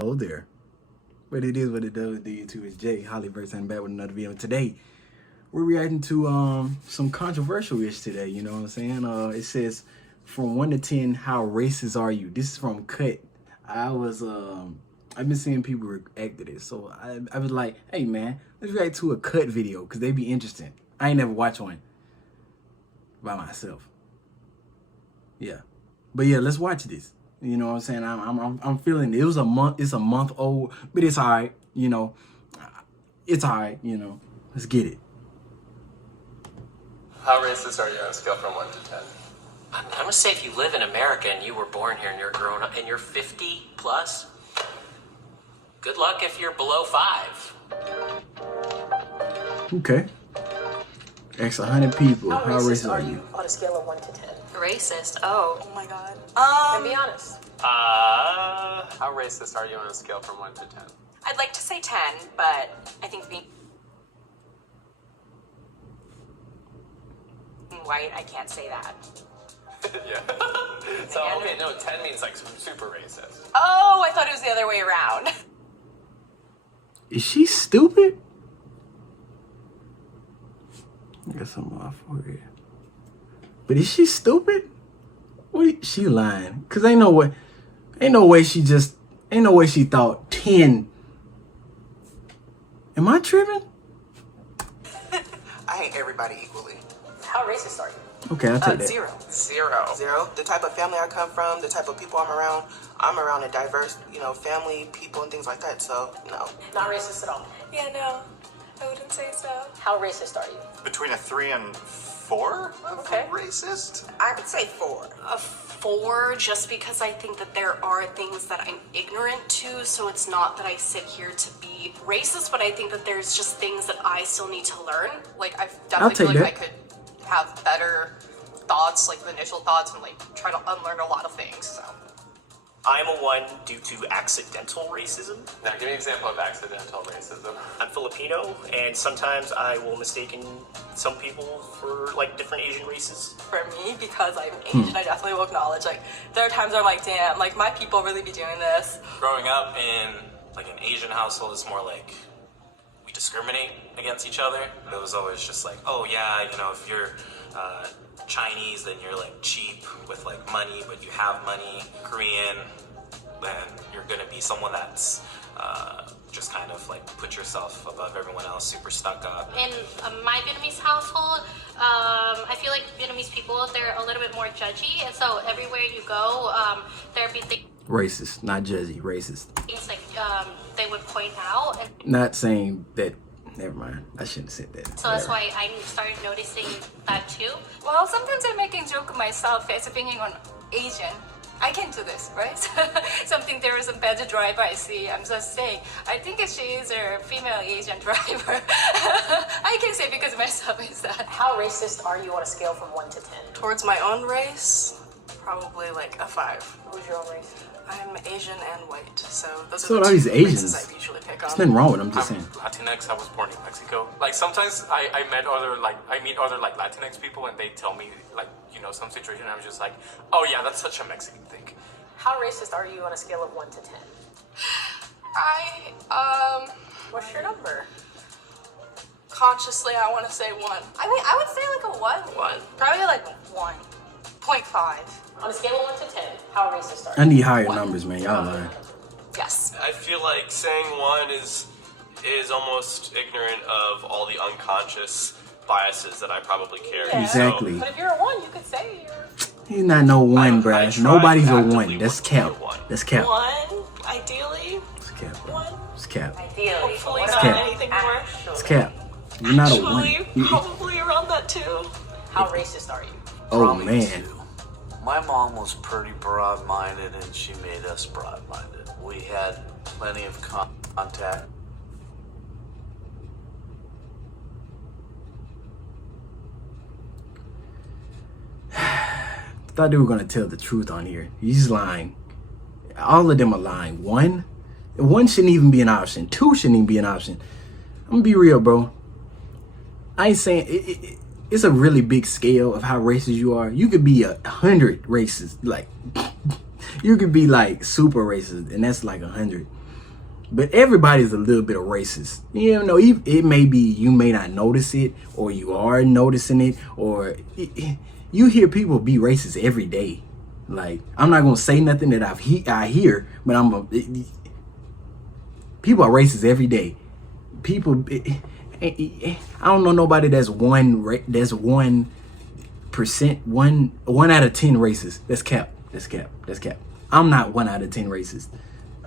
Hello there. But it is what it does. The YouTube is Jay, holliversejay, back with another video. Today, we're reacting to some controversial ish today, you know what I'm saying? It says, from 1 to 10, how racist are you? This is from Cut. I've been seeing people react to this, so I was like, hey man, let's react to a Cut video, because they be interesting. I ain't never watched one by myself. Yeah. But yeah, let's watch this. You know what I'm saying? I'm feeling it. It's a month old, but it's alright, you know. It's alright, you know. Let's get it. How racist are you on a scale from 1 to 10? I'm gonna say if you live in America and you were born here and you're grown up and you're 50 plus, good luck if you're below 5. Okay. Ask 100 people. How racist are you? On a scale of 1 to 10. Racist? Oh my god. And be honest. How racist are you on a scale from 1 to 10? I'd like to say 10, but I think being white, I can't say that. Yeah. So, okay, no, 10 means like super racist. Oh, I thought it was the other way around. Is she stupid? I got something off forehead. But is she stupid? She lying? Cause ain't no way she thought 10. Am I tripping? I hate everybody equally. How racist are you? Okay, I'll take that. Zero. Zero. The type of family I come from, the type of people I'm around a diverse, family, people, and things like that. So, no. Not racist at all. Yeah, no, I wouldn't say so. How racist are you? Between a 3 and 4? Okay. Racist? I would say 4. A 4, just because I think that there are things that I'm ignorant to, so it's not that I sit here to be racist, but I think that there's just things that I still need to learn. Like, I definitely feel like that. I could have better thoughts, like the initial thoughts, and like try to unlearn a lot of things, so. I'm a 1 due to accidental racism. Now, give me an example of accidental racism. I'm Filipino, and sometimes I will mistake some people for like different Asian races. For me, because I'm Asian, I definitely will acknowledge, like, there are times where I'm like, damn, like, my people really be doing this. Growing up in like an Asian household, it's more like we discriminate against each other. It was always just like, oh yeah, you know, if you're Chinese, then you're like cheap with like money, but you have money. Korean, then you're gonna be someone that's just kind of like put yourself above everyone else, super stuck up. In my Vietnamese household, I feel like Vietnamese people, they're a little bit more judgy, and so everywhere you go, there'd be things. Racist, not judgy, racist. Things like they would point out. And Not saying that. Never mind. I shouldn't have said that. so that's why I started noticing that too. Well, sometimes I'm making joke of myself as being on Asian. I can do this, right? Something there is a better driver I see. I'm just saying. I think she is a female Asian driver. I can say because myself is that. How racist are you on a scale from 1 to 10? Towards my own race, probably like a 5. Who's your own race? I'm Asian and white, so those So are the are these two Asians? races I usually pick There's on. nothing wrong with them. I'm just I'm saying. Latinx. I was born in Mexico. Like sometimes I meet other like Latinx people and they tell me like, you know, some situation and I'm just like, oh yeah, that's such a Mexican thing. How racist are you on a scale of 1 to 10? What's your number? Consciously, I want to say 1. I mean, I would say like a 1. Probably like 1.5. On a scale of 1 to 10, how racist are I you? need higher numbers, man. Y'all lying. Yes. I feel like saying 1 is almost ignorant of all the unconscious biases that I probably carry. Yeah. Exactly. But if you're a 1, you could say you're He's not no 1, I bruh. try Nobody's to a actively 1. That's want to be a cap. one. That's cap. 1, ideally. It's cap. 1. It's cap. ideally. Hopefully It's not cap. anything more. It's cap. You're not a 1. Actually, probably around that too. How racist are you? Oh Probably man. 2. My mom was pretty broad-minded, and she made us broad-minded. We had plenty of contact. Thought they were gonna tell the truth on here. He's lying. All of them are lying. 1 shouldn't even be an option. 2 shouldn't even be an option. I'm gonna be real, bro. I ain't saying it's a really big scale of how racist you are. You could be 100 racist, like you could be like super racist, and that's like 100. But everybody's a little bit of racist. You know, it may be you may not notice it, or you are noticing it, or you hear people be racist every day. Like, I'm not gonna say nothing that I hear, but people are racist every day. People, I don't know nobody that's 1%, one out of 10 racist. That's cap. That's cap. That's cap. I'm not 1 out of 10 racist.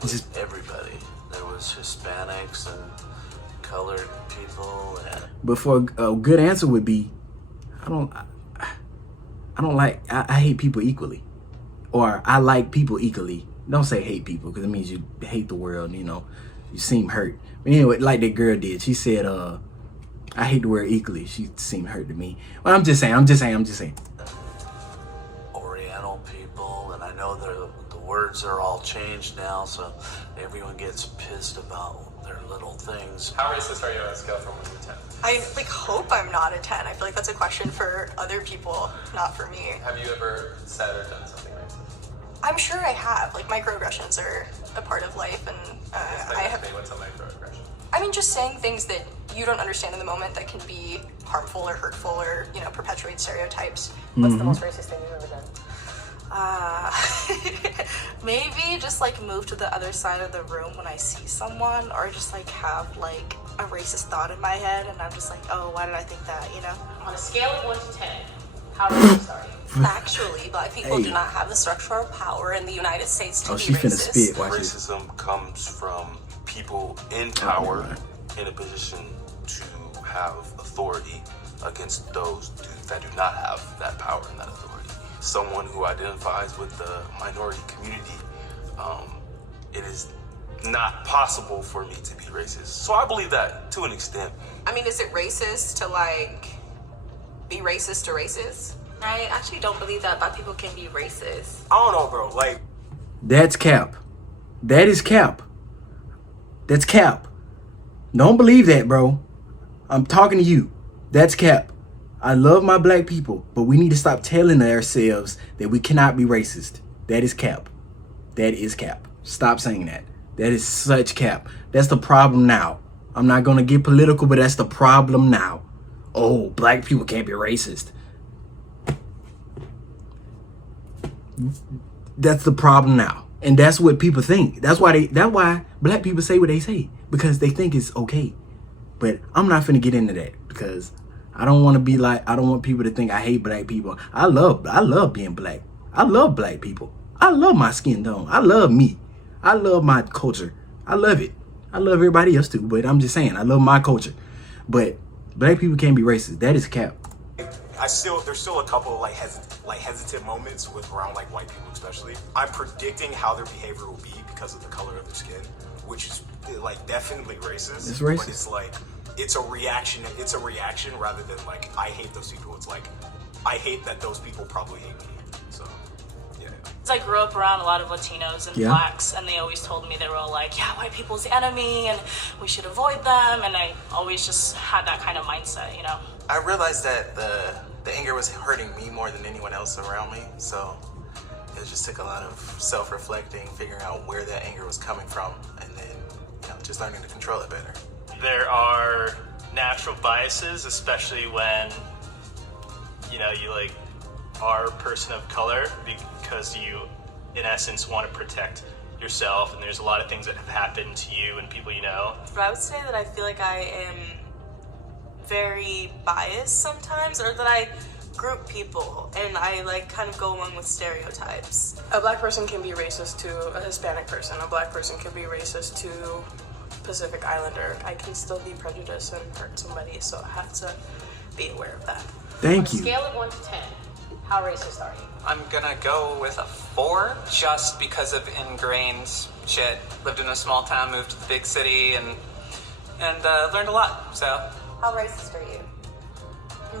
Just everybody. There was Hispanics and colored people. And but for a good answer would be, I hate people equally, or I like people equally. Don't say hate people, because it means you hate the world. You know, you seem hurt. But anyway, like that girl did. She said, I hate the world equally. She seemed hurt to me. Well, I'm just saying. Oriental people, and I know the words are all changed now, so everyone gets pissed about their little things. How racist are you on a scale from 1 to 10? I hope I'm not a 10. I feel like that's a question for other people, not for me. Have you ever said or done something racist? I'm sure I have. Like, microaggressions are a part of life, and I have. What's a microaggression? I mean, just saying things that you don't understand in the moment that can be harmful or hurtful or, you know, perpetuate stereotypes. What's the most racist thing you've ever done? Maybe just like move to the other side of the room when I see someone, or just like have like a racist thought in my head, and I'm just like, oh, why did I think that, you know? On a scale of 1 to 10, how racist are you? Actually, black people do not have the structural power in the United States to be she finna racist. spit. Watch this. Racism comes from people in power in a position to have authority against those that do not have that power and that authority. Someone who identifies with the minority community, it is not possible for me to be racist. So I believe that to an extent. I mean, is it racist to like be racist to racist? I actually don't believe that black people can be racist. I don't know, bro. Like, That's cap. That is cap. That's cap. Don't believe that, bro. I'm talking to you. That's cap. I love my black people, but we need to stop telling ourselves that we cannot be racist. That is cap. That is cap. Stop saying that. That is such cap. That's the problem now. I'm not going to get political, but that's the problem now. Oh, black people can't be racist. That's the problem now. And that's what people think. That's why black people say what they say, because they think it's okay. But I'm not finna get into that, because I don't want to be like, I don't want people to think I hate black people. I love being black. I love black people. I love my skin tone. I love me. I love my culture. I love it. I love everybody else too, but I'm just saying, I love my culture. But black people can't be racist. That is cap. There's still a couple of like hesitant moments around like white people especially. I'm predicting how their behavior will be because of the color of their skin, which is like definitely racist. It's racist. But it's like, it's a reaction. It's a reaction rather than like, I hate those people. It's like, I hate that those people probably hate me. So, yeah. I grew up around a lot of Latinos and blacks, and they always told me, they were all like, yeah, white people's the enemy and we should avoid them. And I always just had that kind of mindset, you know? I realized that the anger was hurting me more than anyone else around me. So it just took a lot of self-reflecting, figuring out where that anger was coming from, and then, you know, just learning to control it better. There are natural biases, especially when, you know, you like are a person of color, because you, in essence, want to protect yourself, and there's a lot of things that have happened to you and people you know. But I would say that I feel like I am very biased sometimes, or that I group people and I like kind of go along with stereotypes. A black person can be racist to a Hispanic person. A black person can be racist to Pacific Islander. I can still be prejudiced and hurt somebody, so I have to be aware of that. Thank you. On a scale of 1 to 10, how racist are you? I'm gonna go with a 4, just because of ingrained shit. Lived in a small town, moved to the big city, and learned a lot. So. How racist are you?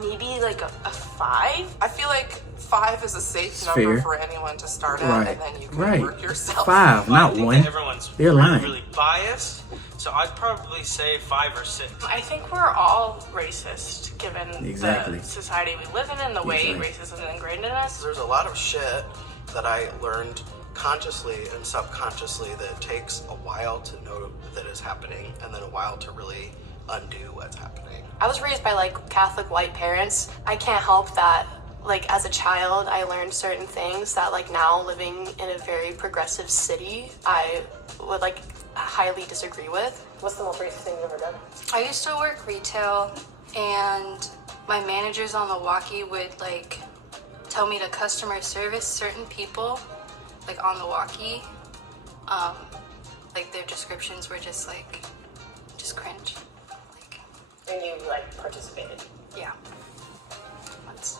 Maybe like a 5. I feel like 5 is a safe number for anyone to start at, and then you can work yourself. 5, not 1. Everyone's They're lying. really biased, so I'd probably say 5 or 6. I think we're all racist, given Exactly. the society we live in and the way racism is ingrained in us. There's a lot of shit that I learned consciously and subconsciously that it takes a while to know that it's happening and then a while to really undo what's happening. I was raised by like Catholic white parents. I can't help that, like as a child, I learned certain things that like now living in a very progressive city, I would like highly disagree with. What's the most racist thing you've ever done? I used to work retail, and my managers on the walkie would like tell me to customer service certain people, like on the walkie. Like their descriptions were just like, just cringe. And you like participated? Yeah. Once.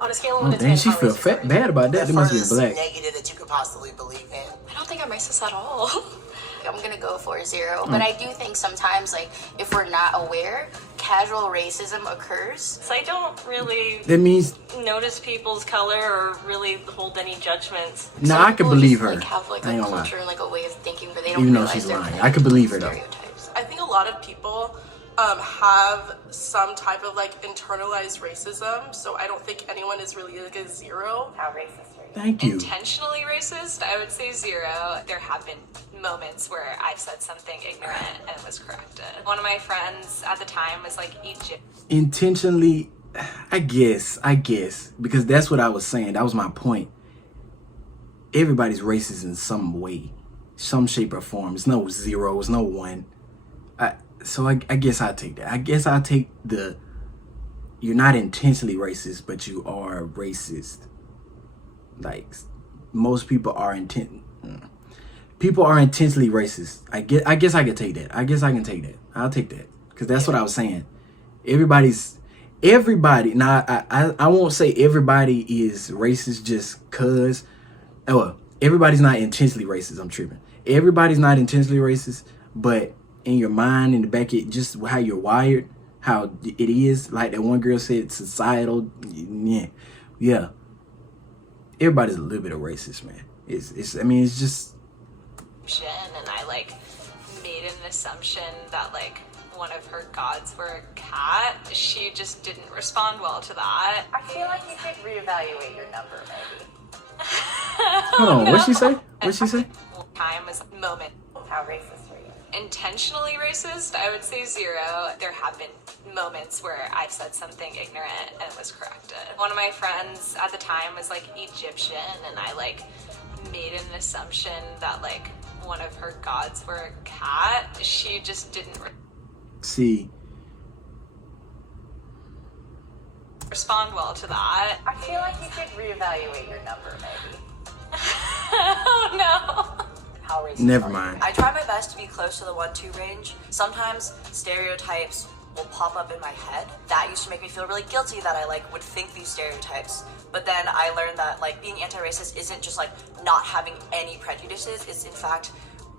On a scale of Oh, 1 to 10, dang, she how feel racist are you? bad about that. They must be black. Negative that you could possibly believe in. I don't think I'm racist at all. I'm gonna go for 0, but I do think sometimes, like, if we're not aware, casual racism occurs. So I don't really That means notice people's color or really hold any judgments. nah, I could believe her. Like have like I ain't a gonna lie. culture and like a way of thinking, but they don't Even though realize she's they're lying, I could believe her though. stereotypes. I think a lot of people have some type of like internalized racism, so I don't think anyone is really like a 0. How racist are you? Thank you. Intentionally racist, I would say 0. There have been moments where I've said something ignorant and it was corrected. One of my friends at the time was like Egypt. Intentionally, I guess, because that's what I was saying. That was my point. Everybody's racist in some way, some shape or form. It's no 0, it's no 1. So I guess I'll take that. I guess I'll take the, you're not intentionally racist, but you are racist. Like, most people are people are intentionally racist. I guess I can take that. I'll take that. Because that's what I was saying. Everybody, now I won't say everybody is racist just cause, everybody's not intentionally racist. I'm tripping. Everybody's not intentionally racist, but in your mind, in the back, just how you're wired, how it is. Like that one girl said, societal. Yeah. Everybody's a little bit of racist, man. It's just. And I like made an assumption that like one of her gods were a cat. She just didn't respond well to that. I feel like you could reevaluate your number, maybe. Hold on, what'd she say? Time was a moment. How racist are you? Intentionally racist, I would say 0. There have been moments where I've said something ignorant and it was corrected. One of my friends at the time was like Egyptian, and I like made an assumption that like one of her gods were a cat. She just didn't respond well to that. I feel like you could reevaluate your number, maybe. Oh no. How racist Never are you? mind. I try my best to be close to the 1-2 range. Sometimes stereotypes will pop up in my head. That used to make me feel really guilty that I like would think these stereotypes. But then I learned that like being anti-racist isn't just like not having any prejudices. It's in fact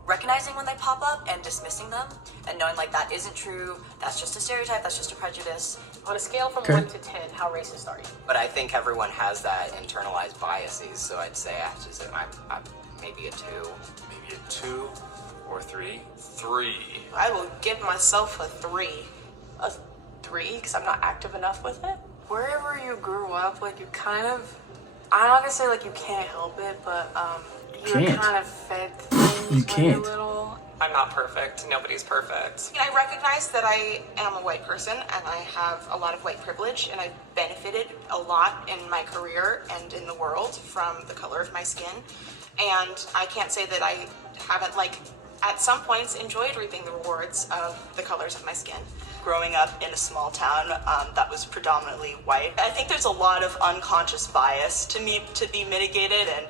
recognizing when they pop up and dismissing them and knowing like that isn't true. That's just a stereotype. That's just a prejudice. On a scale from Okay. 1 to 10, how racist are you? But I think everyone has that internalized biases, so I'd say I have to say I'm maybe a 2. Maybe a 2 or 3. 3. I will give myself a 3. A 3 because I'm not active enough with it. Wherever you grew up, like you kind of, I'm not gonna say like you can't help it, but you were Can't. kind of fed things You when you're can't. little. I'm not perfect. Nobody's perfect. I recognize that I am a white person and I have a lot of white privilege, and I've benefited a lot in my career and in the world from the color of my skin. And I can't say that I haven't, like, at some points enjoyed reaping the rewards of the colors of my skin. Growing up in a small town that was predominantly white, I think there's a lot of unconscious bias to be mitigated, and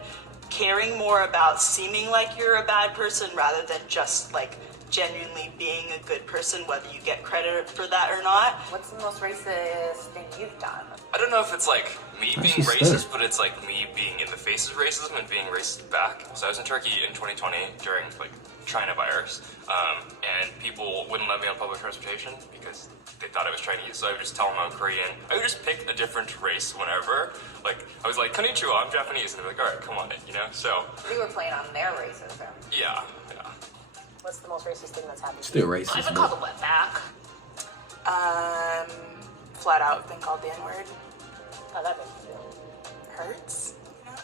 caring more about seeming like you're a bad person rather than just like genuinely being a good person, whether you get credit for that or not. What's the most racist thing you've done? I don't know if it's like me Oh, being she's racist, stuck. but it's like me being in the face of racism and being racist back. So I was in Turkey in 2020 during like China virus, and people wouldn't let me on public transportation because they thought I was Chinese. So I would just tell them I'm Korean. I would just pick a different race whenever. Like I was like, "Konnichiwa, I'm Japanese," and they'd be like, "All right, come on in," you know. So You were playing on their racism. yeah. What's the most racist thing that's happened? Still to you? racist, I've been but- called a wetback. Flat out been called the N-word. How that makes you feel? Hurts. You know?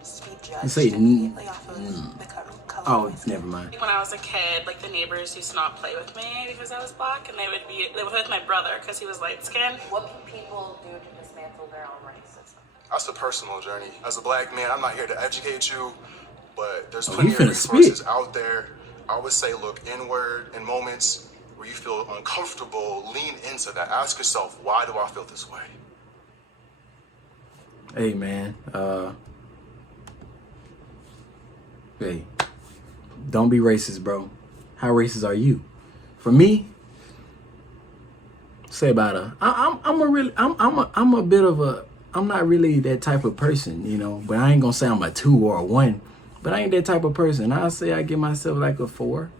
Just You say immediately off of the color. Oh, never mind. When I was a kid, like the neighbors used to not play with me because I was black, and they would play with my brother because he was light skinned. What can people do to dismantle their own racism? That's a personal journey. As a black man, I'm not here to educate you, but there's Oh, plenty you of finna resources spit. out there. I would say look inward in moments where you feel uncomfortable, lean into that. Ask yourself, why do I feel this way? Hey, man. Hey, don't be racist, bro. How racist are you? For me, say about I'm not really that type of person, you know, but I ain't gonna say I'm a 2 or a 1, but I ain't that type of person. I'll say I give myself like a 4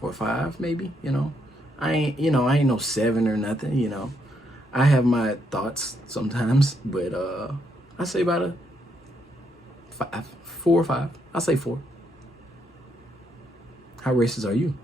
or 5, maybe, you know. I ain't no 7 or nothing, you know. I have my thoughts sometimes, but I say about a 5, 4 or 5. I say 4. How racist are you?